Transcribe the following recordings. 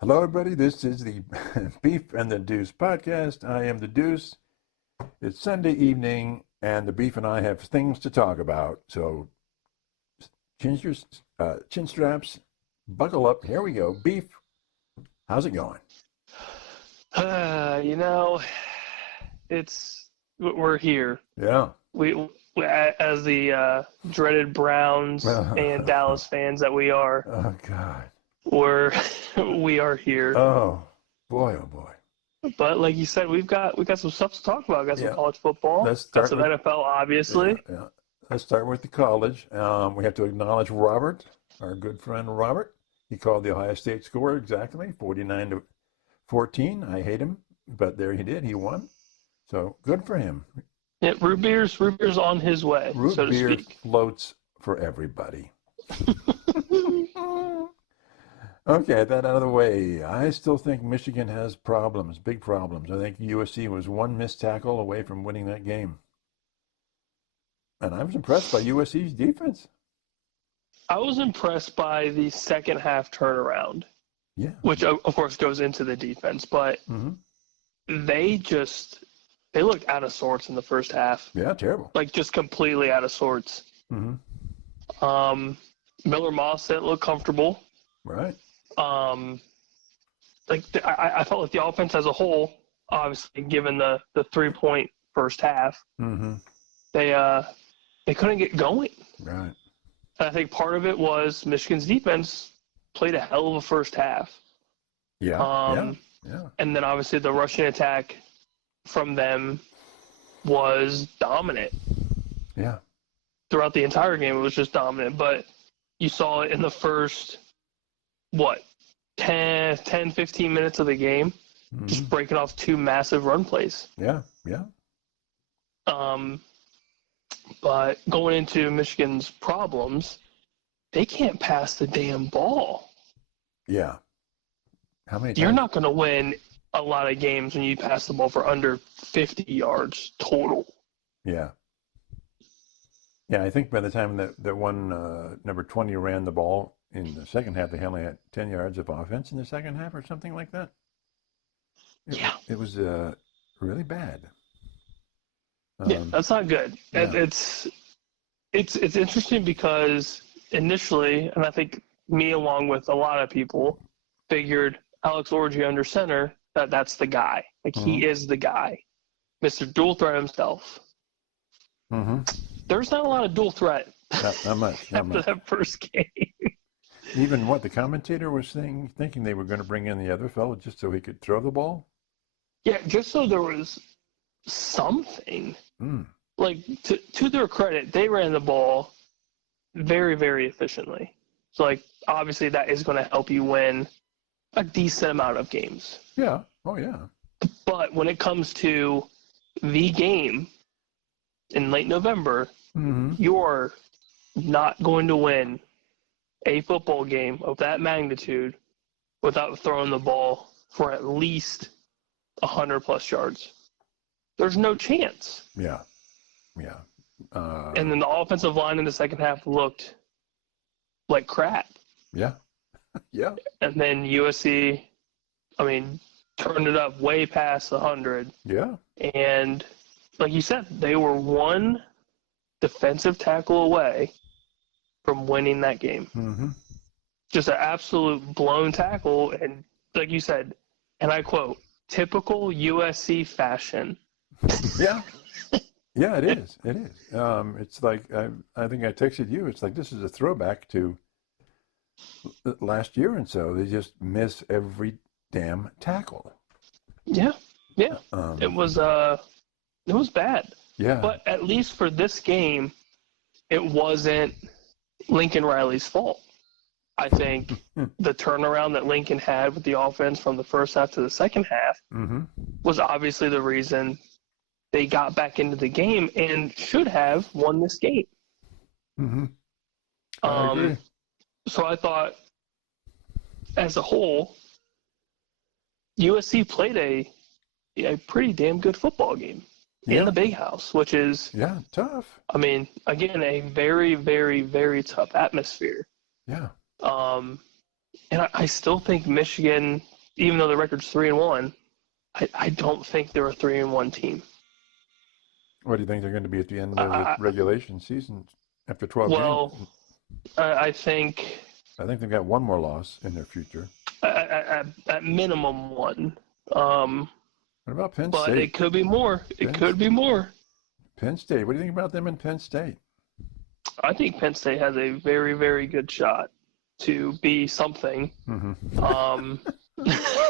Hello, everybody. This is the Beef and the Deuce podcast. I am the Deuce. It's Sunday evening, and the Beef and I have things to talk about. So, chin straps, buckle up. Here we go. Beef, how's it going? We're here. Yeah. We as the dreaded Browns and Dallas fans that we are. Oh God. We are here. Oh boy. Oh boy. But like you said, we got some stuff to talk about. Got some college football. Got some NFL, obviously. Yeah. Let's start with the college. We have to acknowledge Robert, our good friend Robert. He called the Ohio State score exactly, 49-14. I hate him, but there he did. He won. So good for him. Yeah, root beer's on his way, Root so to beer speak. Floats for everybody. Okay, that out of the way. I still think Michigan has problems, big problems. I think USC was one missed tackle away from winning that game. And I was impressed by USC's defense. I was impressed by the second half turnaround. Yeah. Which, of course, goes into the defense. But they looked out of sorts in the first half. Yeah, terrible. Like, just completely out of sorts. Mm-hmm. Miller Moss didn't look comfortable. Right. I felt like the offense as a whole, obviously, given the 3-point first half, they couldn't get going. Right. And I think part of it was Michigan's defense played a hell of a first half. Yeah. And then obviously the rushing attack from them was dominant. Yeah. Throughout the entire game, it was just dominant. But you saw it in the first, 10, 15 minutes of the game, just breaking off two massive run plays. Yeah. But going into Michigan's problems, they can't pass the damn ball. Yeah. How many times? You're not going to win a lot of games when you pass the ball for under 50 yards total. Yeah. Yeah, I think by the time that one number 20 ran the ball in the second half, they only had 10 yards of offense in the second half or something like that. It was really bad. That's not good. Yeah. It's interesting because initially, and I think me along with a lot of people, figured Alex Orji under center, that's the guy. Like, he is the guy. Mr. Dual Threat himself. There's not a lot of dual threat. Not much. After that first game. Even the commentator was thinking they were going to bring in the other fellow just so he could throw the ball? Yeah, just so there was something. Like, to their credit, they ran the ball very, very efficiently. So, like, obviously that is going to help you win a decent amount of games. Yeah. Oh, yeah. But when it comes to the game in late November, you're not going to win a football game of that magnitude without throwing the ball for at least 100+ yards. There's no chance. Yeah. And then the offensive line in the second half looked like crap. Yeah. Yeah. And then USC, turned it up way past 100. Yeah. And like you said, they were one defensive tackle away from winning that game. Just an absolute blown tackle. And like you said, and I quote, typical USC fashion. Yeah. Yeah, it is. It is. It's like, I think I texted you, it's like this is a throwback to last year and so. They just miss every damn tackle. Yeah. It was bad. Yeah. But at least for this game, it wasn't Lincoln Riley's fault. I think the turnaround that Lincoln had with the offense from the first half to the second half was obviously the reason they got back into the game and should have won this game. I agree. So I thought, as a whole, USC played a pretty damn good football game in the Big House, which is tough. Again, a very, very, very tough atmosphere. Yeah. And I still think Michigan, even though the record's 3-1, I don't think they're a 3-1 team. What do you think they're going to be at the end of the regulation season after 12 games? Well, I think they've got one more loss in their future. At minimum one. What about Penn State? But it could be more. Could be more. Penn State. What do you think about them in Penn State? I think Penn State has a very, very good shot to be something. Mm-hmm.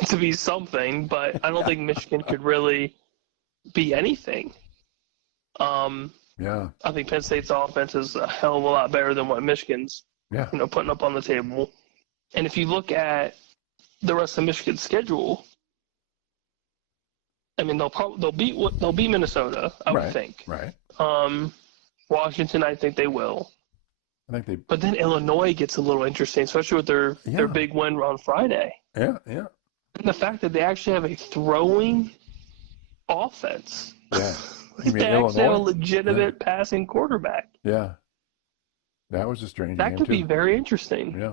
To be something, but I don't think Michigan could really be anything. Yeah. I think Penn State's offense is a hell of a lot better than what Michigan's putting up on the table. And if you look at the rest of Michigan's schedule, I mean they'll beat Minnesota, I would think. Right. Washington, I think they will. But then Illinois gets a little interesting, especially with their big win on Friday. Yeah. And the fact that they actually have a throwing offense. Yeah. They actually have a legitimate passing quarterback. Yeah. That was a strange game, that could be very interesting. Yeah.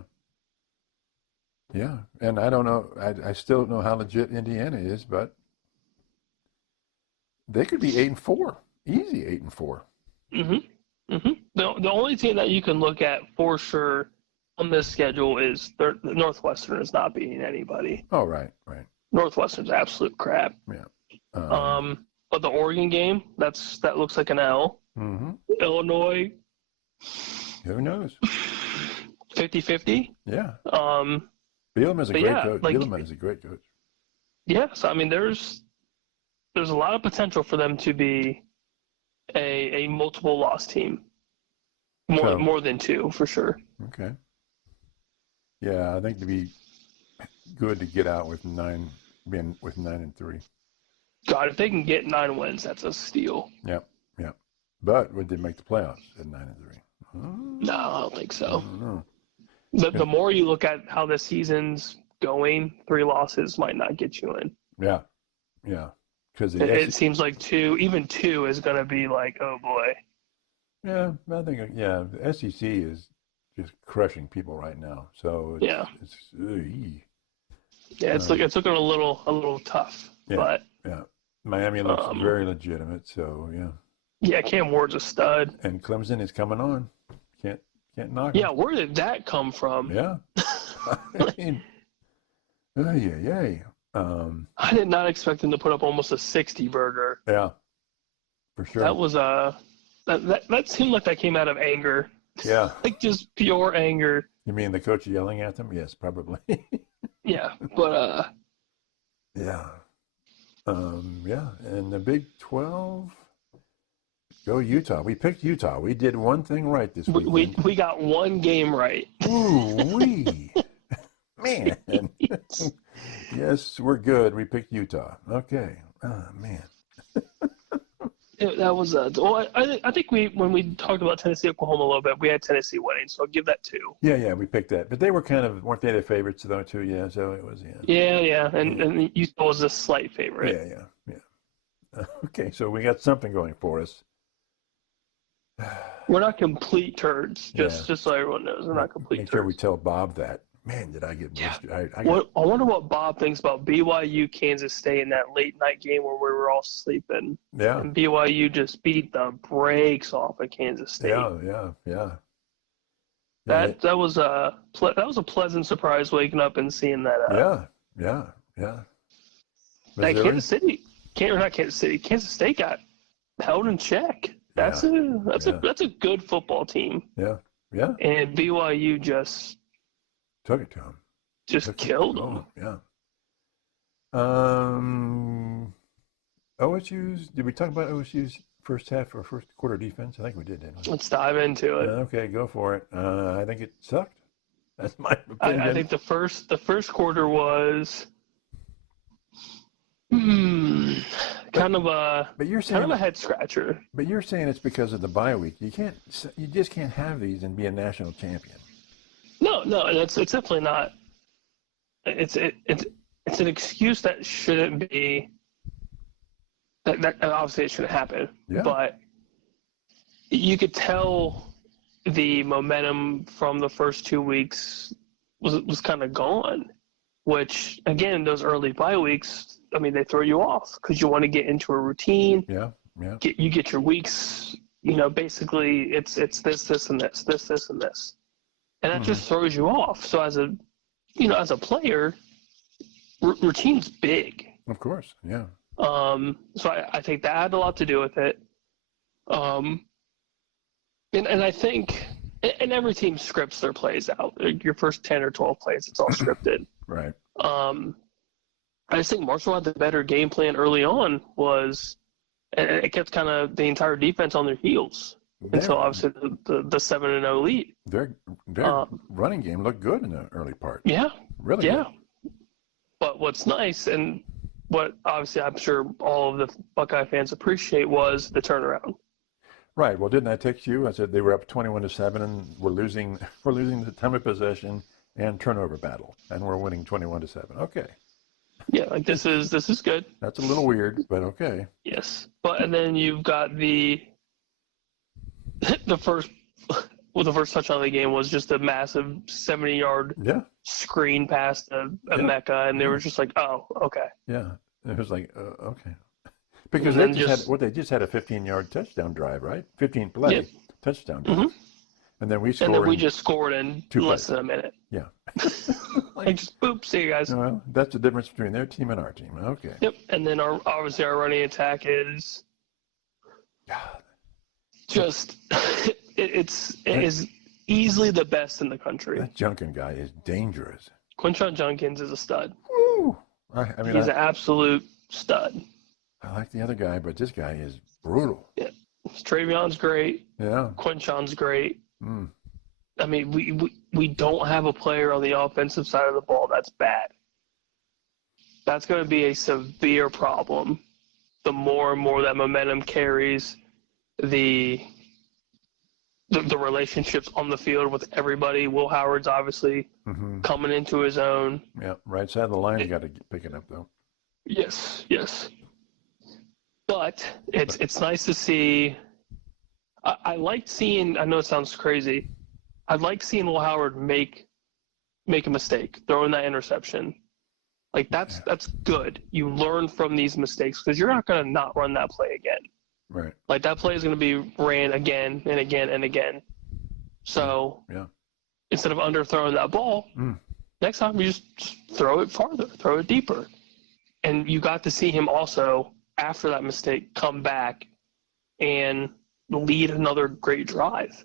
Yeah. And I don't know. I still don't know how legit Indiana is, but they could be 8-4. Easy 8-4. The only team that you can look at for sure on this schedule is Northwestern is not beating anybody. Oh, right. Northwestern's absolute crap. Yeah. But the Oregon game, that looks like an L. Mm-hmm. Illinois. Who knows? 50-50. Yeah. Bielema is a great coach. Bielema is a great coach. Yeah. So I mean, there's a lot of potential for them to be a multiple loss team. More than two, for sure. Okay. Yeah, I think to be good to get out with 9-3. God, if they can get 9 wins, that's a steal. Yep. But would they make the playoffs at 9-3? No, I don't think so. No. The more you look at how the season's going, 3 losses might not get you in. Yeah. Because it seems like even two is going to be like, oh boy. Yeah, I think the SEC is just crushing people right now. So it's looking a little tough. Yeah, Miami looks very legitimate. So yeah, Cam Ward's a stud, and Clemson is coming on. Can't knock him. Yeah, where did that come from? Yeah, I mean, I did not expect them to put up almost a 60 burger. Yeah, for sure. That was that seemed like that came out of anger. Yeah, like just pure anger. You mean the coach yelling at them? Yes, probably. Yeah, but yeah, and the Big 12. Go Utah. We picked Utah. We did one thing right this week. We got one game right. Ooh-wee. Man. Yes, we're good. We picked Utah. Okay. Oh, man. That was I think when we talked about Tennessee, Oklahoma a little bit, we had Tennessee winning, so I'll give that 2. Yeah, we picked that. But they were weren't they the favorites though too? Yeah, so it was and Utah was a slight favorite. Yeah. Okay, so we got something going for us. We're not complete turds, just so everyone knows. We're not complete turds. Make sure we tell Bob that. Man, did I get missed. I wonder what Bob thinks about BYU, Kansas State in that late night game where we were all sleeping. Yeah. And BYU just beat the brakes off of Kansas State. Yeah. That was a pleasant surprise waking up and seeing that. Yeah. Kansas State got held in check. That's a good football team. Yeah. And BYU just took it to him. Just killed them. Yeah. OSU's. Did we talk about OSU's first half or first quarter defense? I think we did, didn't we? Let's dive into it. Okay, go for it. I think it sucked. That's my opinion. I think the first quarter was kind of a head scratcher. But you're saying it's because of the bye week. You just can't have these and be a national champion. No, it's definitely not. It's an excuse that shouldn't be. That obviously it shouldn't happen. Yeah. But you could tell the momentum from the first 2 weeks was kind of gone, which, again, those early bye weeks, I mean, they throw you off because you want to get into a routine. Yeah, yeah. You get your weeks, basically it's this, and this, and this. And that just throws you off. So as a player, routine's big. Of course, yeah. So I think that had a lot to do with it. And I think, and every team scripts their plays out. Your first 10 or 12 plays, it's all scripted. Right. I just think Marshall had the better game plan early on, and it kept kind of the entire defense on their heels until obviously the 7-0 lead. Their running game looked good in the early part. Yeah. Really Yeah. good. But what's nice, and what obviously I'm sure all of the Buckeye fans appreciate, was the turnaround. Right. Well, didn't I text you? I said they were up 21-7, and we're losing the time of possession and turnover battle, and we're winning 21-7. Okay. Yeah, like this is good. That's a little weird, but okay. Yes, and then you've got the first touchdown of the game was just a massive 70-yard screen pass to Mecca, and they were just like, oh, okay. Yeah, it was like, okay. Because they just had a 15-yard touchdown drive, right? 15-play touchdown drive. Mm-hmm. And then we scored. And then we just scored in less than a minute. Yeah. Like just boop, see you guys. Well, that's the difference between their team and our team. Okay. Yep. And then obviously our running attack is just it is easily the best in the country. That Junkin guy is dangerous. Quinshon Junkins is a stud. Woo! I mean, he's an absolute stud. I like the other guy, but this guy is brutal. Yeah. Travion's great. Yeah. Quinshon's great. I mean, we don't have a player on the offensive side of the ball that's bad. That's going to be a severe problem. The more and more that momentum carries, the relationships on the field with everybody. Will Howard's obviously coming into his own. Yeah, right side of the line, you got to pick it up though. Yes. But it's nice to see. I like seeing. I know it sounds crazy. I like seeing Will Howard make a mistake, throwing that interception. Like that's good. You learn from these mistakes because you're not going to not run that play again. Right. Like that play is going to be ran again and again and again. So instead of underthrowing that ball, next time you just throw it farther, throw it deeper. And you got to see him also, after that mistake, come back and lead another great drive.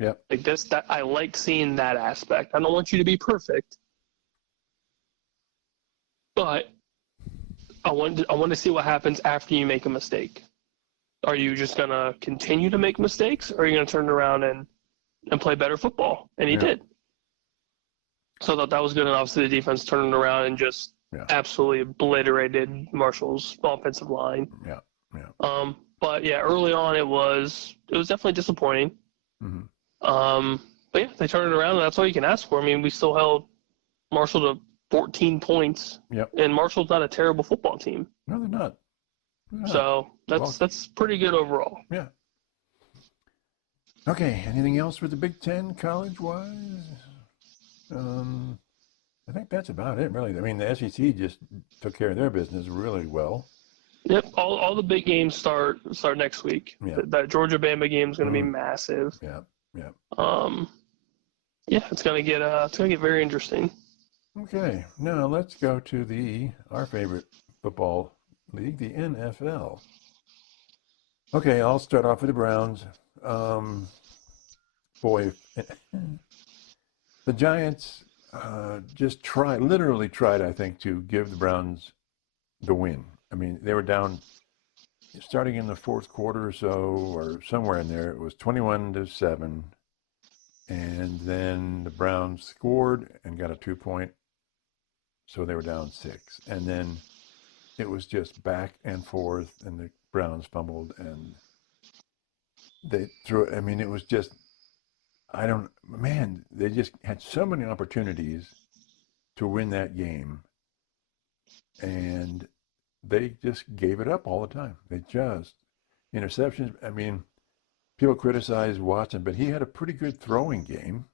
Yeah. Like that I like seeing that aspect. I don't want you to be perfect, but I want to see what happens after you make a mistake. Are you just gonna continue to make mistakes, or are you gonna turn around and play better football? And he did. So I thought that was good, and obviously the defense turned around and just absolutely obliterated Marshall's offensive line. Yeah. But early on it was definitely disappointing. But they turned it around, and that's all you can ask for. I mean, we still held Marshall to 14 points. Yep. And Marshall's not a terrible football team. No, they're not. So that's pretty good overall. Yeah. Okay. Anything else with the Big Ten college-wise? I think that's about it, really. I mean, the SEC just took care of their business really well. Yep. All the big games start next week. Yeah. That Georgia-Bama game is going to be massive. Yeah. It's going to get very interesting. Okay. Now let's go to our favorite football league, the NFL. Okay, I'll start off with the Browns. The Giants literally tried, I think, to give the Browns the win. I mean, they were down starting in the fourth quarter or so, or somewhere in there. It was 21-7, and then the Browns scored and got a 2-point, so they were down 6. And then it was just back and forth, and the Browns fumbled, and they threw it. I mean, it was just, they just had so many opportunities to win that game, and they just gave it up all the time. Interceptions. I mean, people criticize Watson, but he had a pretty good throwing game.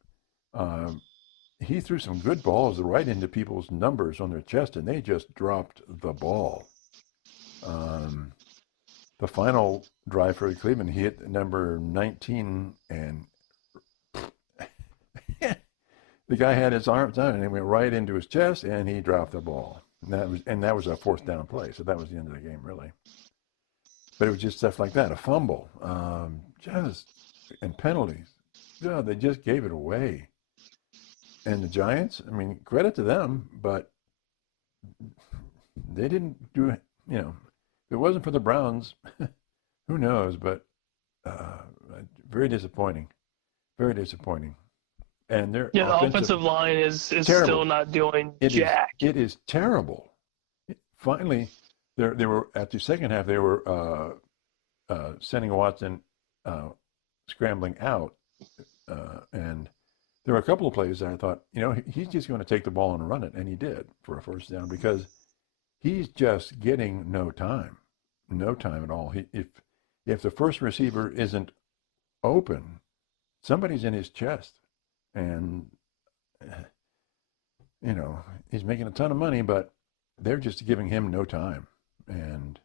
he threw some good balls right into people's numbers on their chest, and they just dropped the ball. The final drive for Cleveland, he hit number 19, and the guy had his arms down, and it went right into his chest, and he dropped the ball. And that was a fourth down play, so that was the end of the game, really. But it was just stuff like that, a fumble, and penalties. Yeah, they just gave it away. And the Giants, I mean, credit to them, but they didn't do it. You know, if it wasn't for the Browns, who knows? But very disappointing. Very disappointing. And their offensive line is still not doing jack. It is terrible. Finally, they were at the second half. They were sending Watson scrambling out, and there were a couple of plays that I thought, you know, he's just going to take the ball and run it, and he did for a first down because he's just getting no time at all. If the first receiver isn't open, somebody's in his chest, and you know he's making a ton of money, but they're just giving him no time, and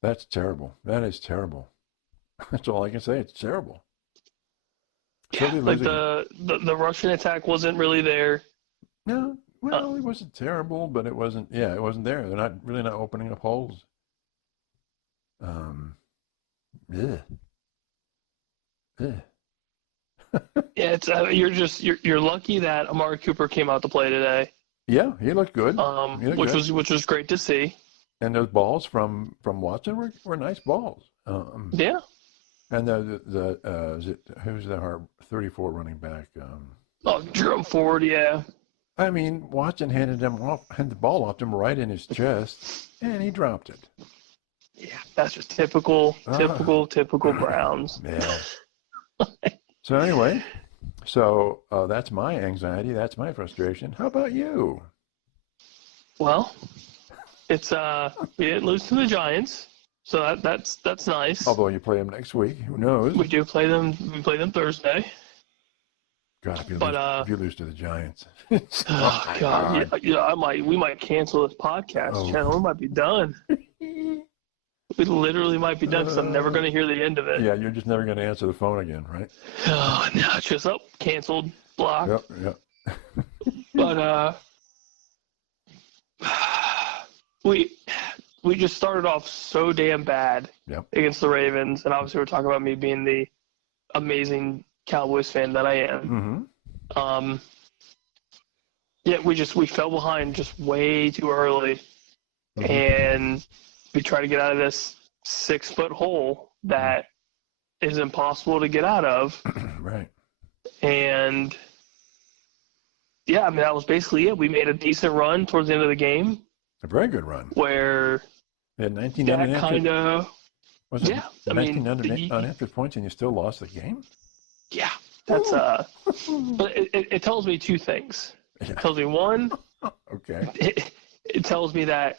that's terrible. That is terrible. That's all I can say. It's terrible. Yeah, like the Russian attack wasn't really there. No, well, it wasn't terrible, but it wasn't. Yeah, it wasn't there. They're not opening up holes. Yeah. Yeah, it's you're lucky that Amari Cooper came out to play today. Yeah, he looked good. Which was great to see. And those balls from Watson were nice balls. Yeah. And who's the 34 running back? Jerome Ford, yeah. I mean, Watson handed the ball off him right in his chest, and he dropped it. Yeah, that's just typical Browns. Yeah. So anyway, that's my anxiety. That's my frustration. How about you? Well, it's we didn't lose to the Giants. So that's nice. Although you play them next week, who knows? We do play them. We play them Thursday. God, if you lose to the Giants. Oh God, yeah, we might cancel this podcast channel. We might be done. We literally might be done because I'm never going to hear the end of it. Yeah, you're just never going to answer the phone again, right? Oh no, it's just canceled, blocked. Yep. But we just started off so damn bad against the Ravens, and obviously we're talking about me being the amazing Cowboys fan that I am. Mm-hmm. Yeah, we fell behind just way too early, and we try to get out of this 6-foot hole that is impossible to get out of. Right. And yeah, I mean that was basically it. We made a decent run towards the end of the game. A very good run. Where they had 19 that kind of I mean, unanswered points, and you still lost the game. Yeah, that's but it tells me two things. Yeah. It tells me one. Okay. It tells me that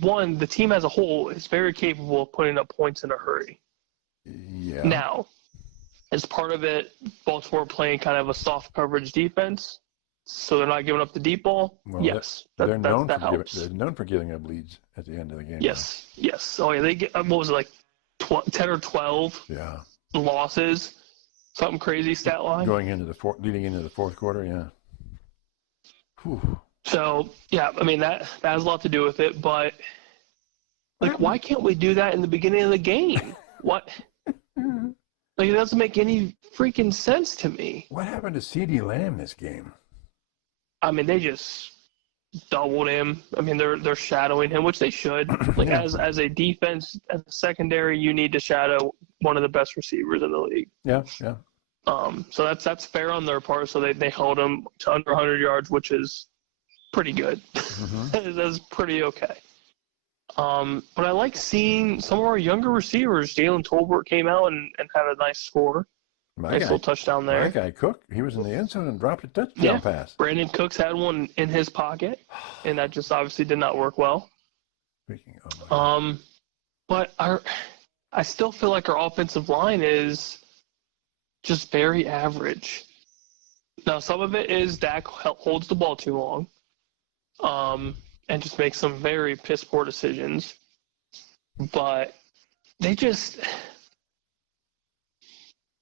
one, the team as a whole is very capable of putting up points in a hurry. Yeah. Now, as part of it, Baltimore playing kind of a soft coverage defense, so they're not giving up the deep ball. Well, yes, they're known for giving up leads at the end of the game. Yes, right? Yes. Oh yeah, they get what was it, like 10 or 12 losses, something crazy stat line. Leading into the fourth quarter, yeah. Whew. So yeah, I mean that has a lot to do with it, but like, why can't we do that in the beginning of the game? What? Like, it doesn't make any freaking sense to me. What happened to CeeDee Lamb this game? I mean, they just doubled him. I mean, they're shadowing him, which they should. Like, as a defense, as a secondary, you need to shadow one of the best receivers in the league. Yeah. So that's fair on their part. So they held him to under 100 yards, which is pretty good. Mm-hmm. That's pretty okay. But I like seeing some of our younger receivers. Jalen Tolbert came out and had a nice score. Nice little touchdown there. My guy Cook, he was in the end zone and dropped a touchdown pass. Brandon Cooks had one in his pocket, and that just obviously did not work well. But I still feel like our offensive line is just very average. Now, some of it is Dak holds the ball too long, and just makes some very piss poor decisions. But we just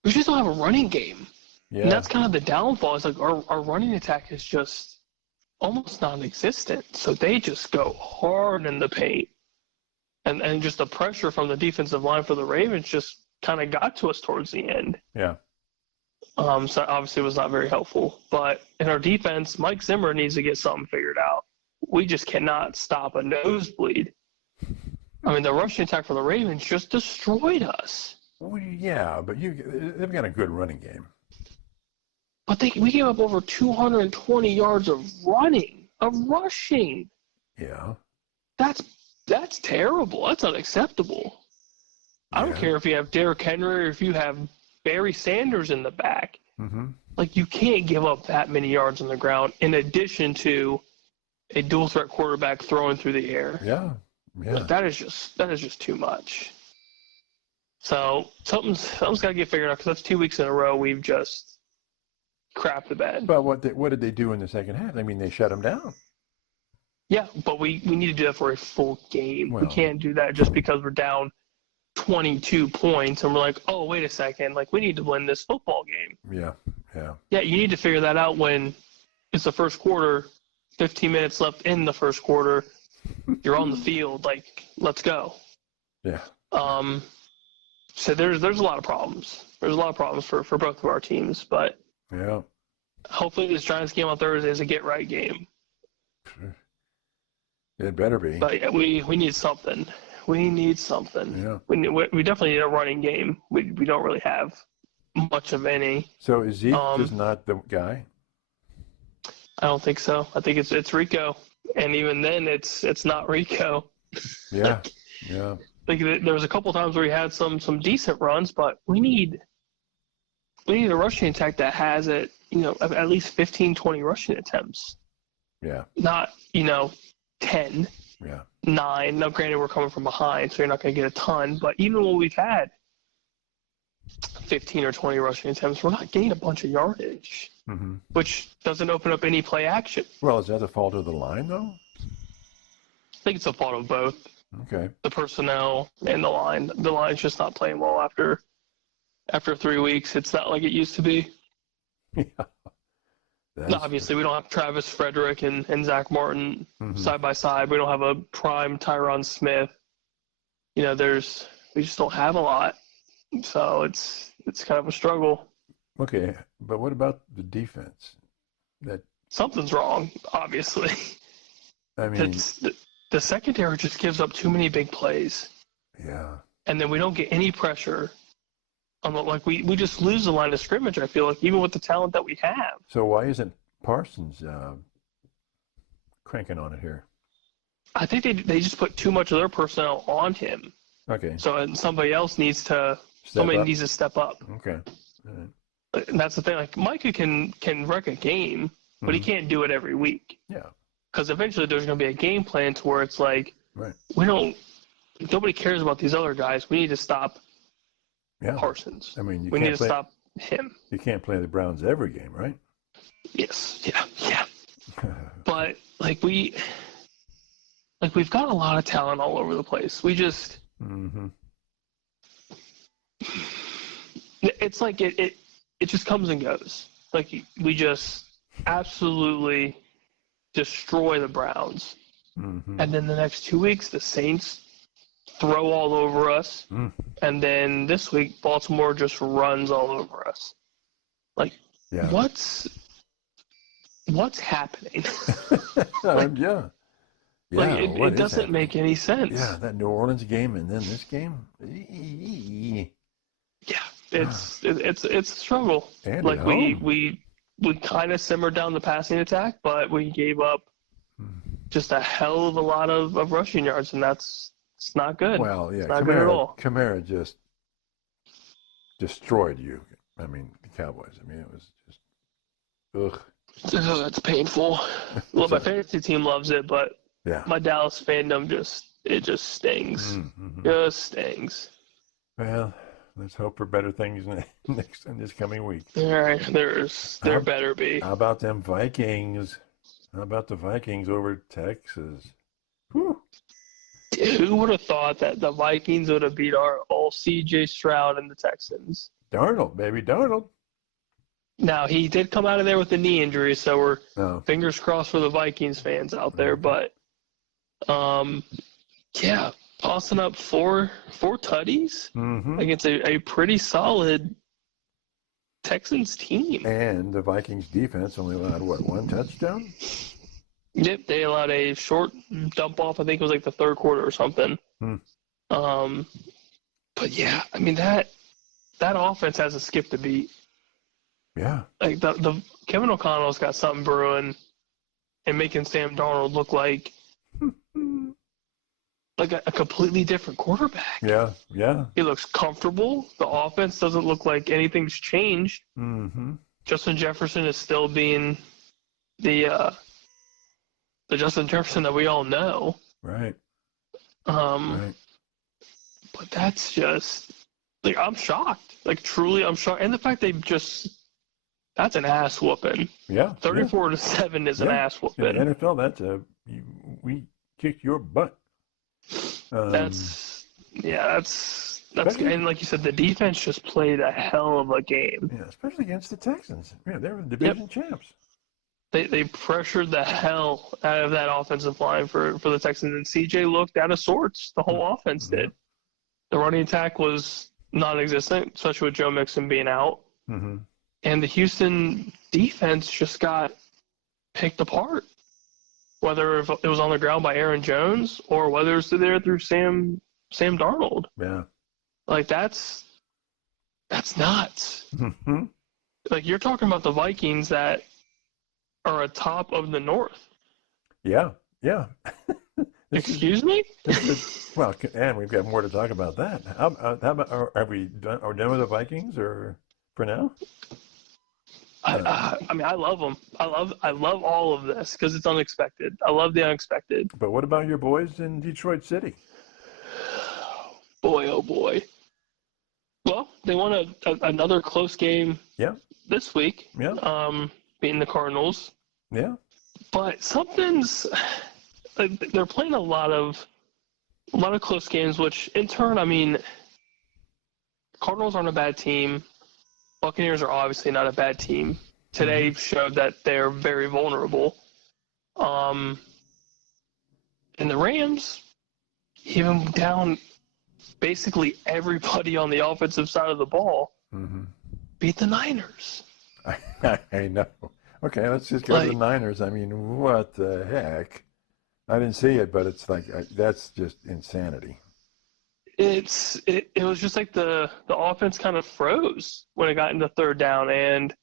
don't have a running game. Yeah. And that's kind of the downfall. It's like our running attack is just almost non-existent. So they just go hard in the paint. And just the pressure from the defensive line for the Ravens just kind of got to us towards the end. Yeah. So obviously it was not very helpful. But in our defense, Mike Zimmer needs to get something figured out. We just cannot stop a nosebleed. I mean, the rushing attack for the Ravens just destroyed us. Well, yeah, but they've got a good running game. But we gave up over 220 yards of rushing. Yeah. That's terrible. That's unacceptable. I don't care if you have Derrick Henry or if you have Barry Sanders in the back. Mm-hmm. Like, you can't give up that many yards on the ground in addition to a dual threat quarterback throwing through the air. Yeah. Yeah. Like, that is just too much. So something's got to get figured out, because that's 2 weeks in a row we've just crapped the bed. But what did they do in the second half? I mean, they shut them down. Yeah, but we need to do that for a full game. Well, we can't do that just because we're down 22 points and we're like, oh, wait a second, like, we need to win this football game. Yeah, yeah. Yeah, you need to figure that out when it's the first quarter, 15 minutes left in the first quarter, you're on the field, like, let's go. Yeah. So there's a lot of problems. There's a lot of problems for both of our teams, but Yeah. hopefully this Giants game on Thursday is a get-right game. It better be. But yeah, we need something. We need something. Yeah. We definitely need a running game. We don't really have much of any. So is Zeke just not the guy? I don't think so. I think it's Rico, and even then it's not Rico. Yeah. Yeah. Like, there was a couple times where he had some decent runs, but we need a rushing attack that has at least 15, 20 rushing attempts. Yeah. Not 10. Yeah. 9. Now, granted, we're coming from behind, so you're not going to get a ton. But even when we've had 15 or 20 rushing attempts, we're not getting a bunch of yardage, Mm-hmm. which doesn't open up any play action. Well, is that the fault of the line, though? I think it's a fault of both. Okay. The personnel and the line. The line's just not playing well after 3 weeks. It's not like it used to be. Yeah. No, obviously, we don't have Travis Frederick and Zach Martin side by side. We don't have a prime Tyron Smith. We just don't have a lot. So it's kind of a struggle. Okay, but what about the defense? Something's wrong, obviously. I mean, the secondary just gives up too many big plays. Yeah. And then we don't get any pressure. We just lose the line of scrimmage, I feel like, even with the talent that we have. So why isn't Parsons cranking on it here? I think they just put too much of their personnel on him. Okay. So somebody else needs to step up. Okay. All right. And that's the thing. Like, Micah can wreck a game, but he can't do it every week. Yeah. Because eventually there's going to be a game plan to where it's like, Right. Nobody cares about these other guys. We need to stop Parsons. I mean, we need to stop him. You can't play the Browns every game, right? Yes. Yeah. But we've got a lot of talent all over the place. We just it's like it just comes and goes. Like, we just absolutely destroy the Browns. And then the next 2 weeks the Saints throw all over us. And then this week Baltimore just runs all over us. Like, what's happening? Yeah. It doesn't make any sense. Yeah, that New Orleans game and then this game. Yeah, it's a struggle. And like, we kind of simmered down the passing attack, but we gave up just a hell of a lot of rushing yards, and it's not good. Well, yeah, it's not good at all. Kamara just destroyed you. I mean, the Cowboys. I mean, it was just ugh. That's painful. Well, my fantasy team loves it, but my Dallas fandom just stings. Just stings. Well, let's hope for better things in this coming week. All right, there better be. How about them Vikings? How about the Vikings over Texas? Whew. Who would have thought that the Vikings would have beat our old C.J. Stroud and the Texans? Darnold, baby, Darnold. Now, he did come out of there with a knee injury, so we're fingers crossed for the Vikings fans out there. But, yeah, tossing up four tutties against a pretty solid Texans team. And the Vikings defense only allowed, one touchdown? Yep, they allowed a short dump off. I think it was like the third quarter or something. But yeah, I mean that offense hasn't skipped a beat. Yeah, like the Kevin O'Connell's got something brewing, and making Sam Darnold look like a completely different quarterback. Yeah. He looks comfortable. The offense doesn't look like anything's changed. Justin Jefferson is still being the Justin Jefferson that we all know. Right. But that's just I'm shocked. Truly, I'm shocked. And the fact that's an ass whooping. Yeah. 34-7 is an ass whooping. In the NFL, we kicked your butt. That's and like you said, the defense just played a hell of a game. Yeah, especially against the Texans. Yeah, they were the division champs. They pressured the hell out of that offensive line for the Texans, and CJ looked out of sorts. The whole offense did. The running attack was non-existent, especially with Joe Mixon being out. And the Houston defense just got picked apart, whether it was on the ground by Aaron Jones or whether it's there through Sam Darnold. Yeah. That's nuts. You're talking about the Vikings that are atop of the North. Yeah. Excuse me? Well, and we've got more to talk about that. How about, are we done with the Vikings, or for now? I mean, I love them. I love all of this because it's unexpected. I love the unexpected. But what about your boys in Detroit City? Boy, oh boy. Well, they won another close game. This week. Beating the Cardinals. Yeah. But something's they're playing a lot of close games, which in turn, I mean, Cardinals aren't a bad team. Buccaneers are obviously not a bad team. Today showed that they're very vulnerable. And the Rams, even down basically everybody on the offensive side of the ball, beat the Niners. I know. Okay, let's just go to the Niners. I mean, what the heck? I didn't see it, but it's that's just insanity. It was just like the offense kind of froze when it got into third down, and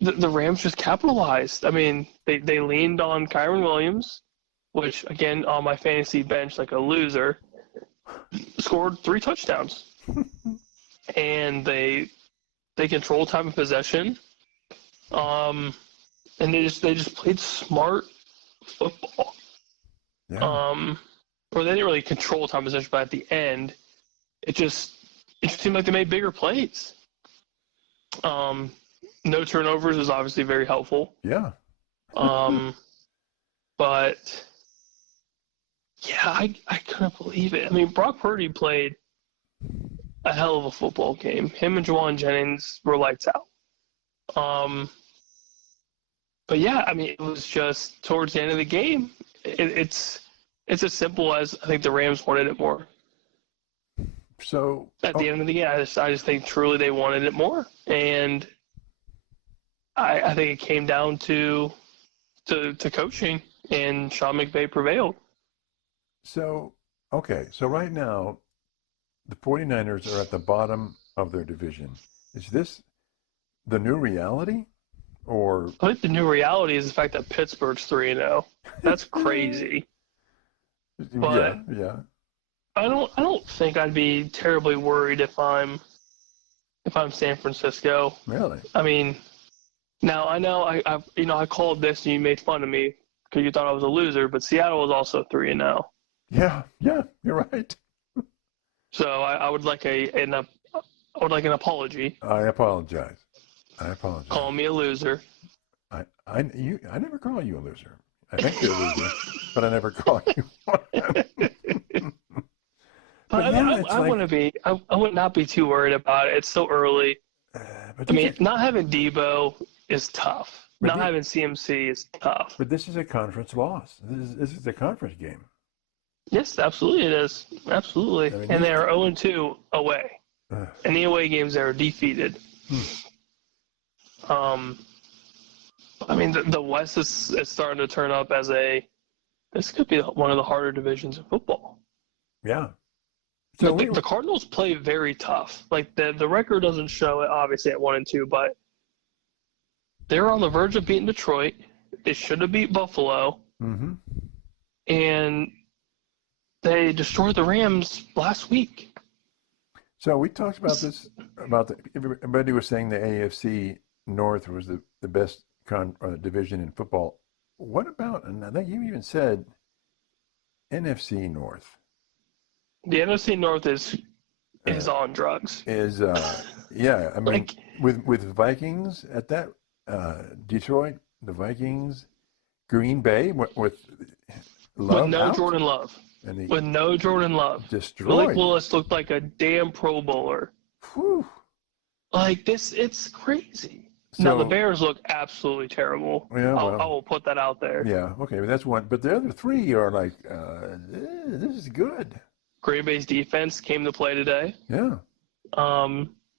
the Rams just capitalized. I mean, they leaned on Kyron Williams, which, again, on my fantasy bench, like a loser, scored 3 touchdowns. And they controlled time of possession. And they just played smart football. Yeah. Or they didn't really control time of possession, but at the end, it just seemed like they made bigger plays. No turnovers is obviously very helpful. Yeah. But yeah, I couldn't believe it. I mean, Brock Purdy played a hell of a football game. Him and Juwan Jennings were lights out. But yeah, I mean, it was just towards the end of the game. It's as simple as I think the Rams wanted it more. So at the end of the game, I just think truly they wanted it more, and I think it came down to coaching, and Sean McVay prevailed. So right now, the 49ers are at the bottom of their division. Is this the new reality? Or I think the new reality is the fact that Pittsburgh's 3-0. That's crazy. But yeah. I don't think I'd be terribly worried if I'm San Francisco. Really? I mean, now I know I called this and you made fun of me because you thought I was a loser, but Seattle was also 3-0. Yeah, you're right. So I would like I would like an apology. I apologize. Call me a loser. I never call you a loser. I think you're a loser, but I never call you one. But yeah, I want to be. I would not be too worried about it. It's so early. But I mean, not having Debo is tough. But Not having CMC is tough. But this is a conference loss. This is a conference game. Yes, absolutely it is. Absolutely. I mean, and they are 0-2 away. Any away games, they are defeated. I mean, the West is starting to turn up as this could be one of the harder divisions in football. Yeah. So the Cardinals play very tough. Like the record doesn't show it, obviously, at 1-2, but they're on the verge of beating Detroit. They should have beat Buffalo. Mm-hmm. And they destroyed the Rams last week. So we talked about this, everybody was saying the AFC North was the best division in football. What about, and I think you even said NFC North. The NFC North is on drugs. Yeah, I mean, with Vikings at that, Detroit, the Vikings, Green Bay with Love with no out, Jordan Love. With no Jordan Love. Destroyed. Malik Willis looked like a damn Pro Bowler. Whew. Like this, it's crazy. So, now the Bears look absolutely terrible. Yeah, I will put that out there. Yeah, okay, but that's one. But the other three are like, this is good. Green Bay's defense came to play today. Yeah.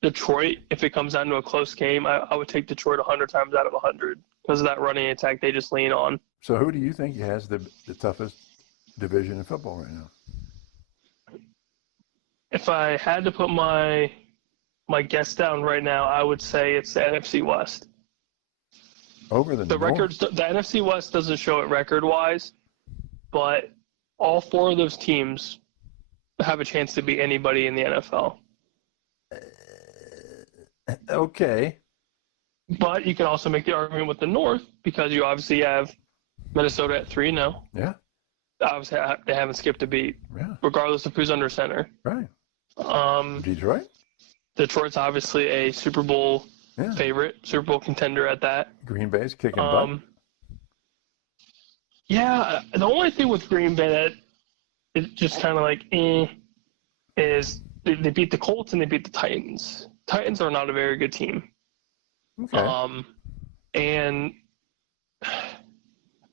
Detroit, if it comes down to a close game, I would take Detroit 100 times out of 100 because of that running attack they just lean on. So who do you think has the toughest division in football right now? If I had to put my guess down right now, I would say it's the NFC West. Over the North? records, the NFC West doesn't show it record-wise, but all four of those teams have a chance to beat anybody in the NFL. Okay. But you can also make the argument with the North because you obviously have Minnesota at 3-0. Yeah. Obviously, they haven't skipped a beat, regardless of who's under center. Right. Detroit? Detroit's obviously a Super Bowl favorite, Super Bowl contender at that. Green Bay's kicking butt. Yeah, the only thing with Green Bay that is just kind of like is they beat the Colts and they beat the Titans. Titans are not a very good team. Okay. And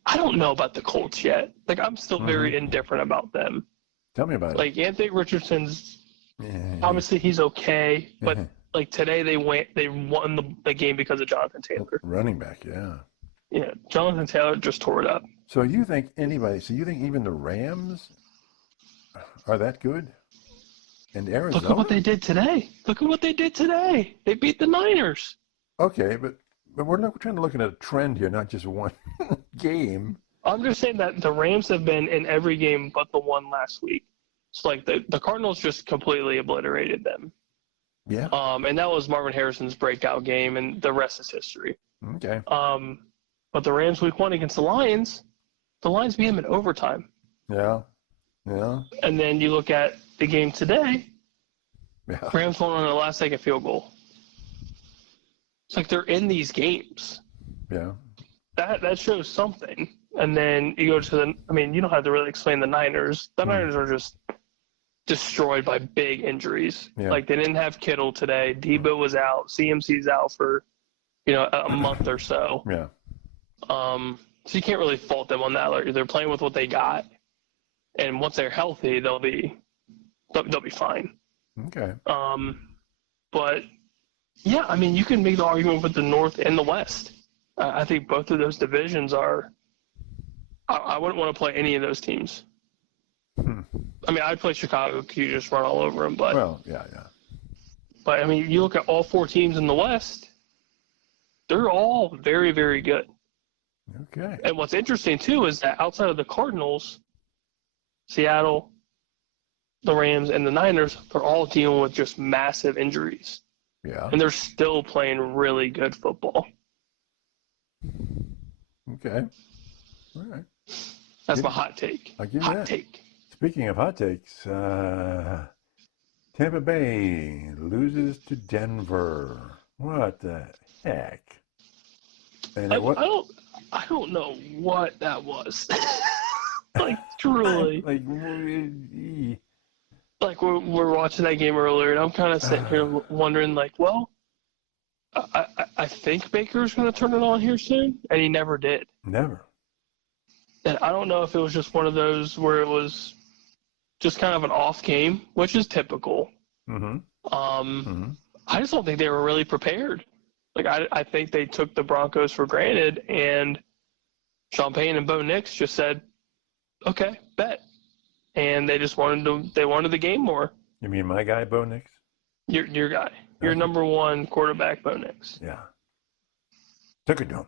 I don't know about the Colts yet. Like, I'm still very indifferent about them. Tell me about it. Like, Anthony Richardson's obviously he's okay, but like today they won the game because of Jonathan Taylor. Running back, yeah. Yeah, Jonathan Taylor just tore it up. So you think even the Rams are that good? And Arizona? Look at what they did today. They beat the Niners. Okay, but we're trying to look at a trend here, not just one game. I'm just saying that the Rams have been in every game but the one last week. So, like, the Cardinals just completely obliterated them. Yeah. And that was Marvin Harrison's breakout game, and the rest is history. Okay. But the Rams week 1 against the Lions beat them in overtime. Yeah. Yeah. And then you look at the game today, Rams won on a last-second field goal. It's like they're in these games. Yeah. That shows something. And then you go to you don't have to really explain the Niners. The Niners are just destroyed by big injuries. Yeah. Like, they didn't have Kittle today. Debo was out. CMC's out for, a month or so. Yeah. So you can't really fault them on that. Like, they're playing with what they got. And once they're healthy, they'll be fine. Okay. But yeah, you can make the argument with the North and the West. I think both of those divisions are. I wouldn't want to play any of those teams. I'd play Chicago because you just run all over them. But yeah. But you look at all four teams in the West; they're all very, very good. Okay. And what's interesting too is that outside of the Cardinals, Seattle, the Rams, and the Niners, they're all dealing with just massive injuries. Yeah. And they're still playing really good football. Okay. All right. That's my hot take. I'll give you hot that. take. Speaking of hot takes, Tampa Bay loses to Denver. What the heck? And I don't know what that was. Like, truly. Like, we're watching that game earlier, and I'm kind of sitting here wondering, like, well, I think Baker's going to turn it on here soon, and he never did. Never. And I don't know if it was just one of those where it was just kind of an off game, which is typical. Mm-hmm. I just don't think they were really prepared. Like, I think they took the Broncos for granted, and Sean Payton and Bo Nix just said, okay, bet. And they just wanted the game more. You mean my guy, Bo Nix? Your guy. Your number one quarterback, Bo Nix. Yeah. Took it to him.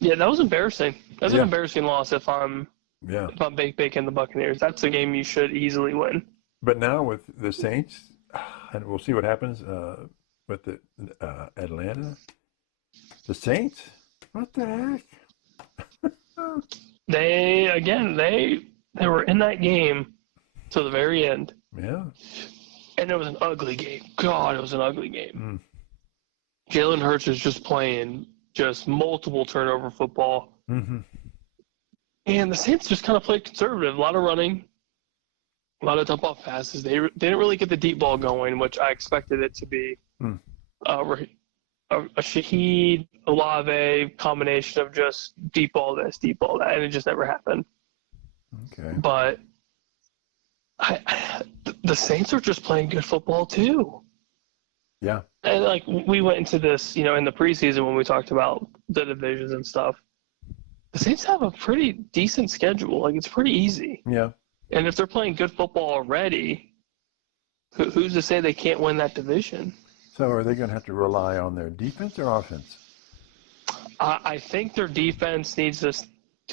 Yeah, that was embarrassing. That's an embarrassing loss if I'm Bake and the Buccaneers. That's a game you should easily win. But now with the Saints, and we'll see what happens with the Atlanta. The Saints? What the heck? They were in that game to the very end. Yeah. And it was an ugly game. God, it was an ugly game. Jalen Hurts is just playing just multiple turnover football. Mm-hmm. And the Saints just kind of played conservative. A lot of running, a lot of dump-off passes. They didn't really get the deep ball going, which I expected it to be. A Shaheed, Olave combination of just deep ball this, deep ball that, and it just never happened. Okay. But the Saints are just playing good football too. Yeah. And like we went into this, in the preseason when we talked about the divisions and stuff. The Saints have a pretty decent schedule. Like, it's pretty easy. Yeah. And if they're playing good football already, who's to say they can't win that division? So are they going to have to rely on their defense or offense? I think their defense needs to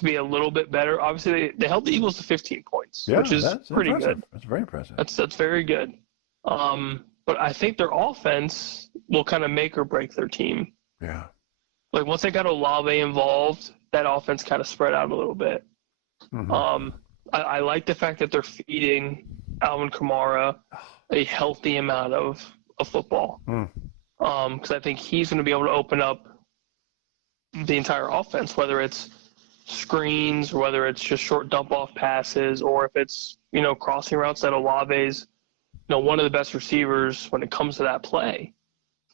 be a little bit better. Obviously, they held the Eagles to 15 points, which is pretty impressive. good. That's very impressive. That's very good. But I think their offense will kind of make or break their team. Yeah. Like, once they got Olave involved, that offense kind of spread out a little bit. Mm-hmm. I like the fact that they're feeding Alvin Kamara a healthy amount of football. Because I think he's going to be able to open up the entire offense, whether it's screens or whether it's just short dump-off passes or if it's, crossing routes that Olave's, one of the best receivers when it comes to that play.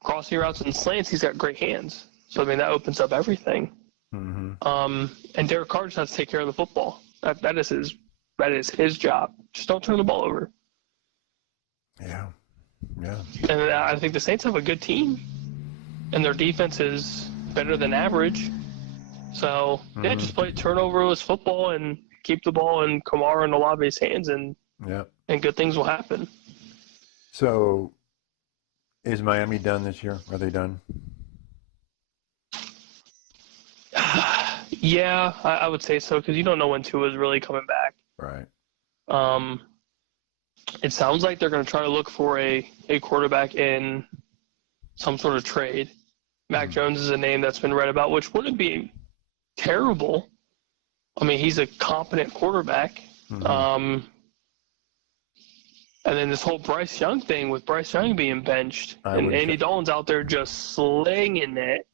Crossing routes and slants, he's got great hands. So, that opens up everything. Mm-hmm. And Derek Carr just has to take care of the football. That is his job. Just don't turn the ball over. Yeah. Yeah. And I think the Saints have a good team, and their defense is better than average. So, just play turnoverless football and keep the ball in Kamara and Olave's hands, and good things will happen. So, is Miami done this year? Are they done? Yeah, I would say so, because you don't know when Tua is really coming back. Right. It sounds like they're going to try to look for a quarterback in some sort of trade. Mac Jones is a name that's been read about, which wouldn't be terrible. He's a competent quarterback. And then this whole Bryce Young thing with Bryce Young being benched and Andy Dalton's out there just slinging it.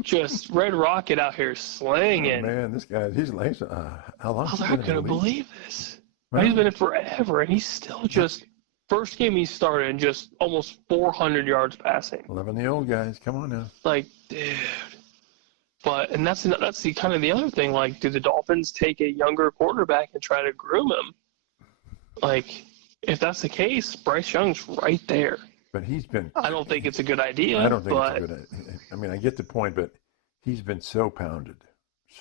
Just Red Rocket out here slinging. Oh, man, this guy, he's how long? I was like, I couldn't believe this. Well, he's been in forever, and he's still just first game he started just almost 400 yards passing. Loving the old guys. Come on now. Like, dude. And that's the kind of the other thing. Like, do the Dolphins take a younger quarterback and try to groom him? Like, if that's the case, Bryce Young's right there. But he's been. I don't think it's a good idea. I don't think it's a good idea. I get the point, but he's been so pounded.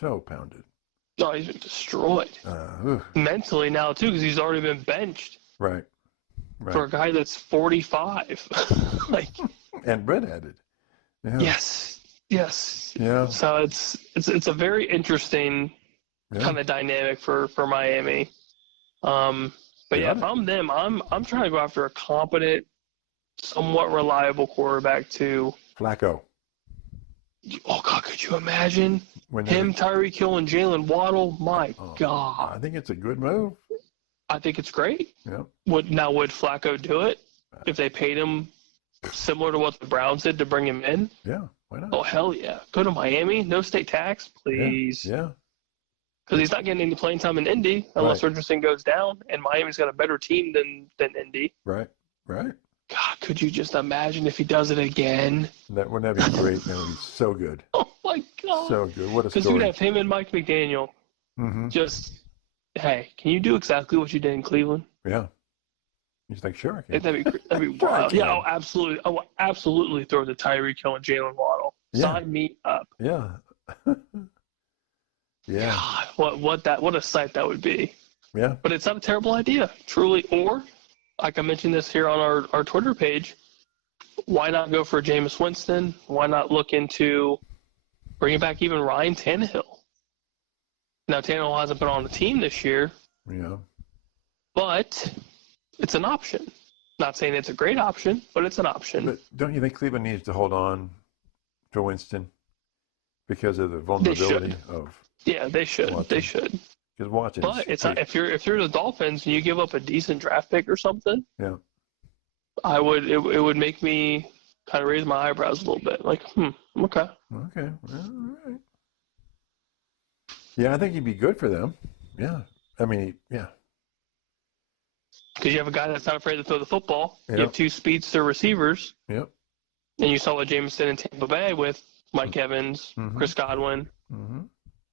No, he's been destroyed. Mentally now, too, because he's already been benched. Right. For a guy that's 45. And redheaded. Yeah. Yes. Yeah. So it's a very interesting kind of dynamic for Miami. But if I'm them, I'm trying to go after a competent, somewhat reliable quarterback too. Flacco. Oh God, could you imagine him, Tyreek Hill, and Jalen Waddle? My God. I think it's a good move. I think it's great. Yeah. Would Flacco do it if they paid him similar to what the Browns did to bring him in? Yeah. Why not? Oh, hell yeah. Go to Miami, no state tax, please. Yeah. Because he's not getting any playing time in Indy unless Right. Richardson goes down, and Miami's got a better team than Indy. Right. God, could you just imagine if he does it again? Wouldn't that be great? That would be so good. Oh, my God. So good. What a Because story. you'd have him and Mike McDaniel just, hey, can you do exactly what you did in Cleveland? Yeah. He's like, sure, I can. That'd be wild. Yeah, oh, absolutely. I will absolutely throw the Tyreek Hill and Jalen Waddle. Yeah. Sign me up. Yeah. Yeah. God, what a sight that would be. Yeah. But it's not a terrible idea, truly. Or, like I mentioned this here on our Twitter page, why not go for Jameis Winston? Why not look into bringing back even Ryan Tannehill? Now, Tannehill hasn't been on the team this year, Yeah. but it's an option. Not saying it's a great option, but it's an option. But don't you think Cleveland needs to hold on to Winston because of the vulnerability of? Yeah, they should. Watson. They should. Because Watson. But it's not, if you're the Dolphins and you give up a decent draft pick or something. Yeah. It would make me kind of raise my eyebrows a little bit. Like, okay. Okay. All right. Yeah, I think he'd be good for them. Yeah. I mean, yeah. Because you have a guy that's not afraid to throw the football. Yep. You have two speedster receivers. Yep. And you saw what Jameis did in Tampa Bay with Mike Evans, Chris Godwin. Mm-hmm.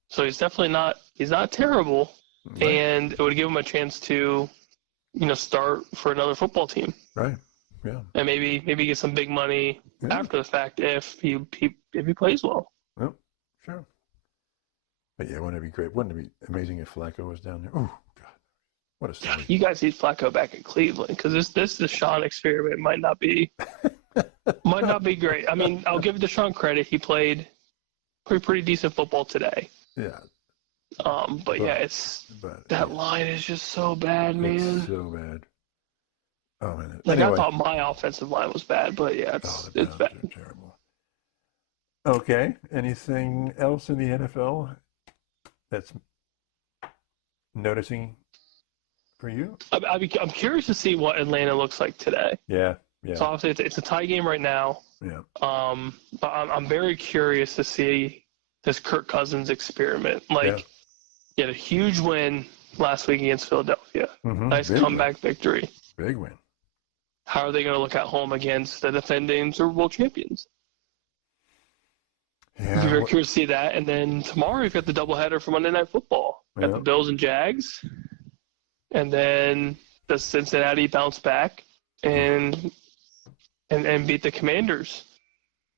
So he's not terrible. Right. And it would give him a chance to, start for another football team. Right. Yeah. And maybe get some big money after the fact if he plays well. Yep. Sure. But yeah, wouldn't it be great? Wouldn't it be amazing if Flacco was down there? Oh God, what a story! You guys need Flacco back in Cleveland because this Deshaun experiment might not be great. I mean, I'll give Deshaun credit; he played pretty decent football today. Yeah. But yeah, that line is just so bad, man. It's so bad. Oh man. Like anyway. I thought my offensive line was bad, but yeah, it's bad. Terrible. Okay. Anything else in the NFL that's noticing for you? I'm curious to see what Atlanta looks like today. Yeah. So obviously it's a tie game right now. Yeah. But I'm very curious to see this Kirk Cousins experiment. He had a huge win last week against Philadelphia. Nice Big comeback victory. Big win. How are they going to look at home against the defending Super Bowl champions? Yeah. I'm very curious to see that. And then tomorrow you've got the doubleheader for Monday Night Football. Got the Bills and Jags. And then the Cincinnati bounce back and beat the Commanders.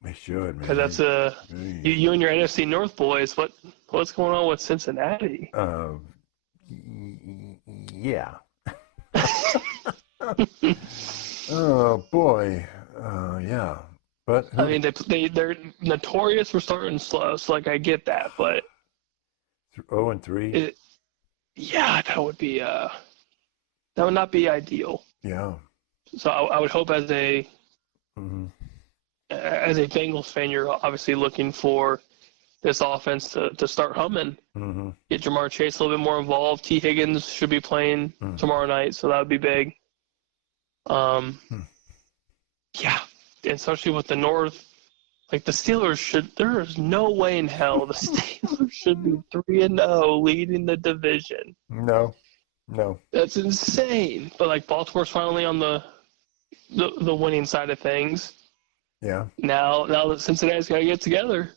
They should, man. Because that's you and your NFC North boys. What's going on with Cincinnati? Yeah. Oh boy. Yeah. But I mean, they're notorious for starting slow. So I get that, but 0-3. Yeah, that would not be ideal. Yeah. So I would hope as a Bengals fan, you're obviously looking for this offense to start humming. Get Jamar Chase a little bit more involved. T. Higgins should be playing tomorrow night, so that would be big. Yeah, and especially with the North, like the Steelers there is no way in hell the Steelers should be 3-0 leading the division. No. That's insane. But like Baltimore's finally on the winning side of things. Yeah. Now that Cincinnati's got to get together.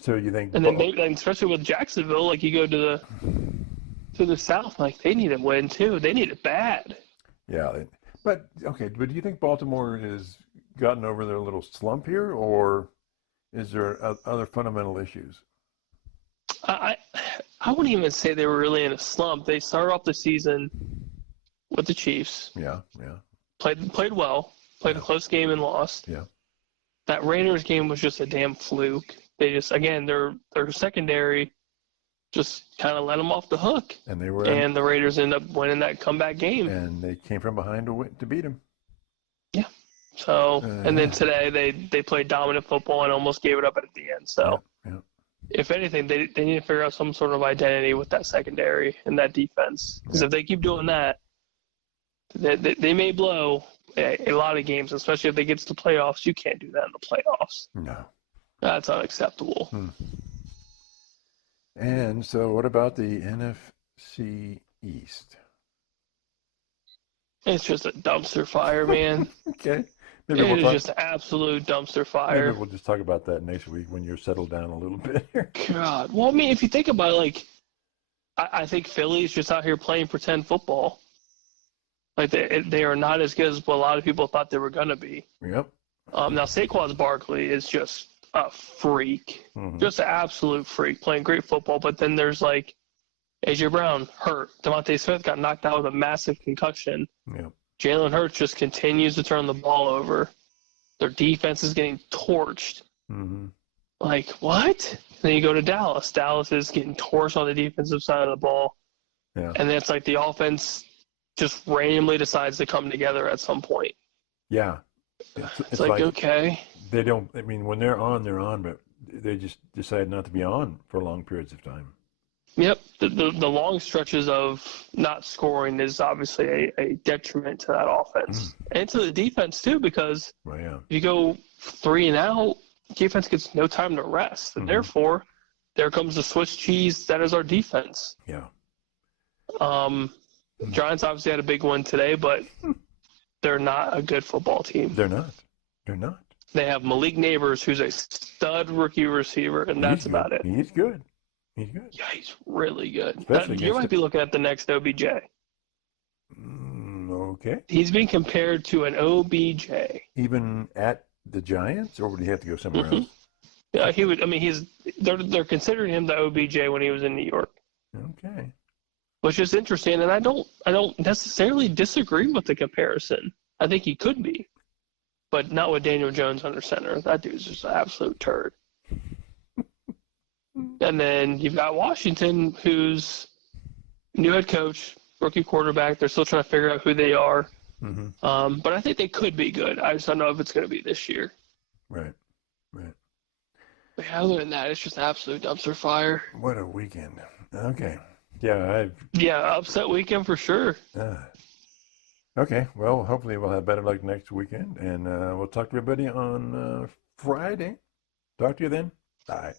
So you think? And then especially with Jacksonville, like you go to the South, like they need a win too. They need it bad. Yeah, but do you think Baltimore has gotten over their little slump here, or is there other fundamental issues? I wouldn't even say they were really in a slump. They started off the season with the Chiefs. Yeah. Played well. Played a close game and lost. Yeah. That Raiders game was just a damn fluke. They just, again, their secondary just kind of let them off the hook. And the Raiders ended up winning that comeback game. And they came from behind to beat them. Yeah. So, and then today they played dominant football and almost gave it up at the end. So, if anything, they need to figure out some sort of identity with that secondary and that defense. Because if they keep doing that, they may blow a lot of games, especially if they get to the playoffs. You can't do that in the playoffs. No. That's unacceptable. And so what about the NFC East? It's just a dumpster fire, man. Okay. It is just an absolute dumpster fire. Maybe we'll just talk about that next week when you're settled down a little bit here. God. Well, I mean, if you think about it, like, I think Philly's just out here playing pretend football. Like, they are not as good as what a lot of people thought they were going to be. Yep. Now, Saquon Barkley is just a freak. Just an absolute freak, playing great football. But then there's, like, A.J. Brown hurt. Devontae Smith got knocked out with a massive concussion. Yep. Jalen Hurts just continues to turn the ball over. Their defense is getting torched. Like, what? Then you go to Dallas. Dallas is getting torched on the defensive side of the ball. Yeah. And then it's like the offense just randomly decides to come together at some point. Yeah. It's like, okay. They don't, I mean, when they're on, but they just decide not to be on for long periods of time. Yep. The long stretches of not scoring is obviously a detriment to that offense. And to the defense, too, because if you go 3 and out, defense gets no time to rest. And therefore, there comes the Swiss cheese that is our defense. Yeah. Giants obviously had a big one today, but they're not a good football team. They're not. They have Malik Neighbors, who's a stud rookie receiver, and that's about it. He's good. Yeah, he's really good. You might be looking at the next OBJ. Okay. He's being compared to an OBJ. Even at the Giants, or would he have to go somewhere else? Yeah, he would. I mean, they're considering him the OBJ when he was in New York. Okay. Which is interesting, and I don't necessarily disagree with the comparison. I think he could be, but not with Daniel Jones under center. That dude's just an absolute turd. And then you've got Washington, who's new head coach, rookie quarterback. They're still trying to figure out who they are. But I think they could be good. I just don't know if it's going to be this year. Right. But other than that, it's just an absolute dumpster fire. What a weekend. Okay. Yeah, upset weekend for sure. Okay, well, hopefully we'll have better luck next weekend, and we'll talk to everybody on Friday. Talk to you then. Bye.